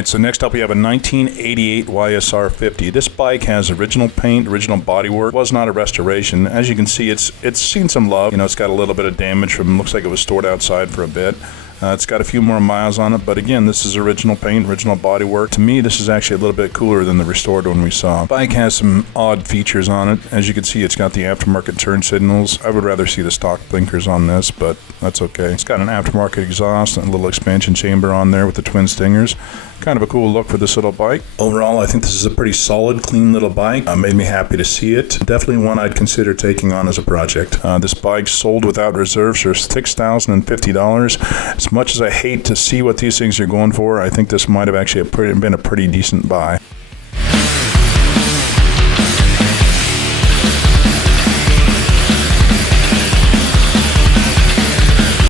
Alright, so next up we have a 1988 YSR50. This bike has original paint, original bodywork. It was not a restoration. As you can see, it's seen some love. You know, it's got a little bit of damage from, looks like it was stored outside for a bit. It's got a few more miles on it, but again, this is original paint, original bodywork. To me, this is actually a little bit cooler than the restored one we saw. The bike has some odd features on it. As you can see, it's got the aftermarket turn signals. I would rather see the stock blinkers on this, but that's okay. It's got an aftermarket exhaust and a little expansion chamber on there with the twin stingers. Kind of a cool look for this little bike. Overall, I think this is a pretty solid, clean little bike. Made me happy to see it. Definitely one I'd consider taking on as a project. This bike sold without reserves for $6,050. As much as I hate to see what these things are going for, I think this might have actually been a pretty decent buy.